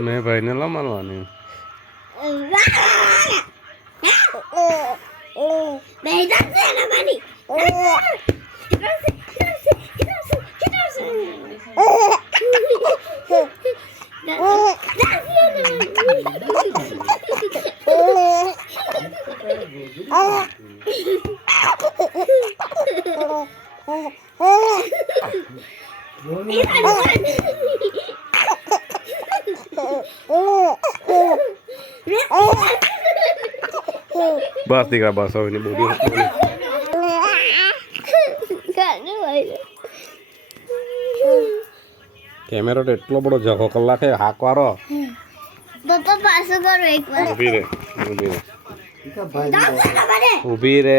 મેં ભાઈને લા મારવાની બસ દીકરા બસ હવે ની બોડી કેમેરો તો એટલો બધો જગો કલાકે હાકવારો તો પાછું કરો એકવાર ઊભી રે ઊભી રે